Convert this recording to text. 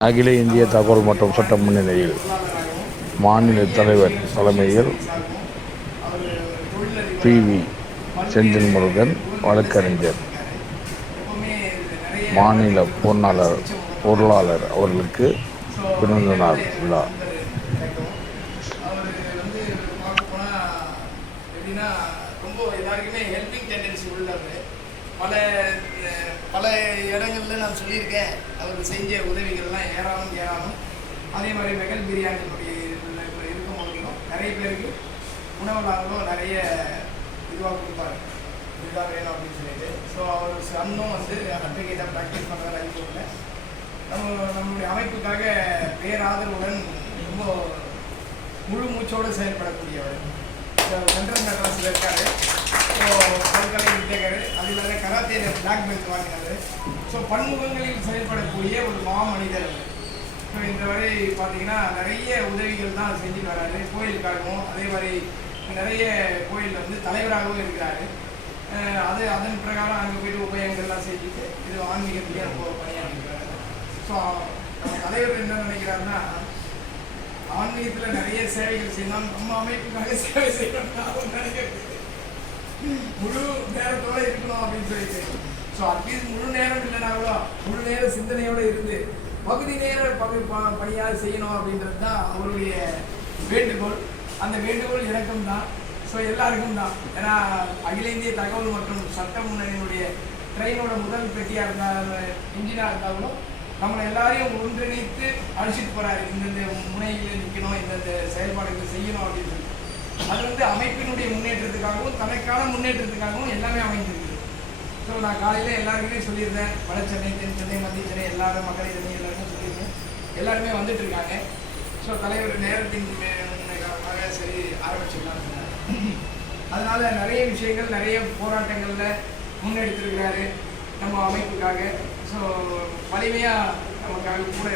அகில இந்திய தகவல் மற்றும் சட்ட முன்னிலையில் மாநில தலைவர் தலைமையில் பி வி செந்தில் முருகன் வழக்கறிஞர் மாநில பொருளாளர் பொருளாளர் அவர்களுக்கு பிறந்த நாள் விழா. பல பல இடங்களில் நான் சொல்லியிருக்கேன். அவர் செஞ்ச உதவிகள்லாம் ஏராளம் ஏராளம். அதே மாதிரி மெகல் பிரியாணியினுடைய இருக்கும் போதிலும் நிறைய பேருக்கு உணவுலாகவும் நிறைய இதுவாக கொடுப்பாரு இதுதான் வேணும் அப்படின்னு சொல்லிட்டு. ஸோ அவர் சன்னும் வந்து அட்வொகேட்டாக ப்ராக்டிஸ் பண்ணுறாரு அறிவிப்பில் நம்ம நம்முடைய அமைப்புக்காக பேராதரவுடன் ரொம்ப முழு மூச்சோடு செயல்படக்கூடியவர். சென்ட்ரல் மெட்ராஸில் இருக்காரு. ஸோ பல்கலை இல்லாத பிளாக் பெல்ட் ஸோ பன்முகங்களில் செயல்படக்கூடிய ஒரு மாமனிதர் மனிதர் ஸோ இந்த வரை பார்த்தீங்கன்னா நிறைய உதவிகள் தான் செஞ்சுட்டு வராரு. கோயிலுக்காகவும் அதே மாதிரி நிறைய கோயில் வந்து தலைவராகவும் இருக்கிறாரு. அஹ் அது அதன் பிரகாரம் அங்கே போயிட்டு உபயோகங்கள்லாம் செஞ்சுட்டு இது ஆன்மீகத்திலேயே ரொம்ப பணியாற்றிருக்கிறாரு ஸோ தலைவர் என்ன நினைக்கிறாருன்னா ஆன்மீகத்தில் நிறைய சேவைகள் செய்யணும். நம்ம அமைப்புக்காக சேவை செய்யணும்னு அவர் நினைக்கிறது நேரத்தோட அப்படின்னு சொல்லிட்டு. ஸோ அட்லீஸ்ட் முழு நேரம் இல்லைனாலும் முழு நேரம் சிந்தனையோட இருந்து பகுதி நேர பகு ப- பணியாக செய்யணும் அப்படின்றது தான் அவருடைய வேண்டுகோள். அந்த வேண்டுகோள் எனக்கும் தான். ஸோ எல்லாருக்கும் தான். ஏன்னா அகில இந்திய தகவல் மற்றும் சட்ட முன்னணியினுடைய ட்ரெயினோட முதல் பெட்டியாக இருந்தால் இன்ஜினாக இருந்தாலும் நம்மளை எல்லாரையும் ஒன்றிணைத்து அழைச்சிட்டு போகிறாரு இந்தந்த முனையில் நிற்கணும் இந்தந்த செயல்பாடுகள் செய்யணும் அப்படின்னு அது வந்து அமைப்பினுடைய முன்னேற்றத்துக்காகவும் தனக்கான முன்னேற்றத்துக்காகவும் எல்லாமே அமைந்திருக்குது. ஸோ நான் காலையில் எல்லாருக்குமே சொல்லியிருந்தேன் வட சென்னை தென் சென்னை மத்திய சென்னை எல்லாரும் மகளிர் அணி எல்லாருமே சொல்லியிருந்தேன். எல்லாருமே வந்துட்டு இருக்காங்க. ஸோ தலைவர் நேரத்தின் காரணமாக சரி ஆரம்பிச்சிருக்காங்க அதனால் நிறைய விஷயங்கள் நிறைய போராட்டங்களில் முன்னெடுத்திருக்கிறாரு நம்ம அமைப்புக்காக. ஸோ வலிமையாக நமக்காக கூட